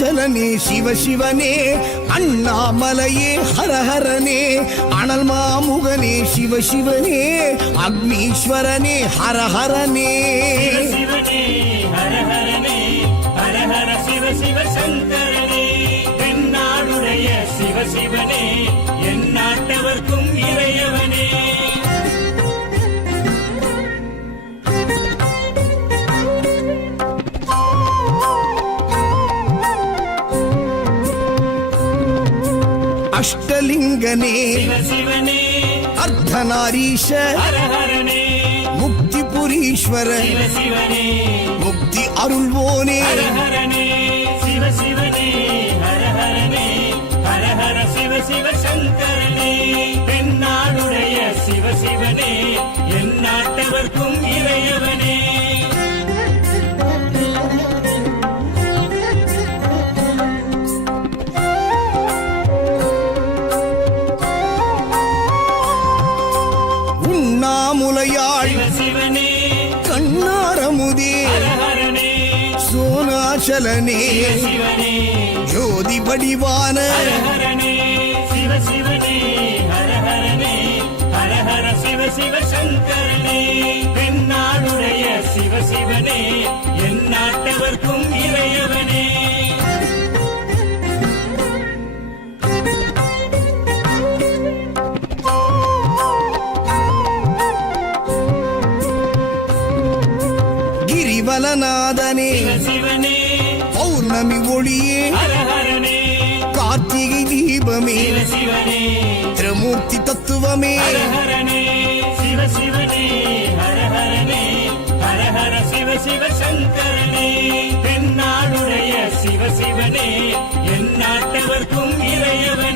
அருணாச்சலனே சிவசிவனே அண்ணாமலையே ஹரஹரனே அனல் மாமுகனே சிவசிவனே அக்னீஸ்வரனே ஹரஹரனே சிவனே ஹரஹரனே ஹரஹர சிவ சிவ சங்கரனே தென்னாடுடைய சிவசிவனே என் நாட்டவர்க்கும் இறையவனே அஷ்டலிங்கனே சிவசிவனே அர்த்தநாரீஷ ஹரஹரனே முக்திபுரீஸ்வர சிவசிவனே முக்தி அருள்வோனே ஹரஹரனே சிவசிவனே ஹரஹரனே ஹரஹர சிவ சிவ சங்கரனே தென்னாடுடைய சிவசிவனே என் நாட்டவர்க்கும் இறையவனே உண்ணாமுலையாள் சிவசிவனே கண்ணாரமுதே ஹரஹரனே சோனாச்சலனே சிவசிவனே ஜோதி வடிவான ஹரஹரனே சிவசிவனே ஹரஹரனே ஹரஹர சிவ சிவ சங்கரனே தென்னாடுடைய சிவசிவனே என் நாட்டவர்க்கும் இறையவனே கிரிவலநாதனே சிவசிவனே பௌர்ணமி ஒளியே ஹரஹரனே கார்த்திகை தீபமே சிவசிவனே திரிமூர்த்தி தத்துவமே ஹரஹரனே சிவசிவனே ஹரஹரனே ஹரஹர சிவ சிவ சங்கரனே தென்னாடுடைய சிவசிவனே என் நாட்டவர்க்கும் இறையவனே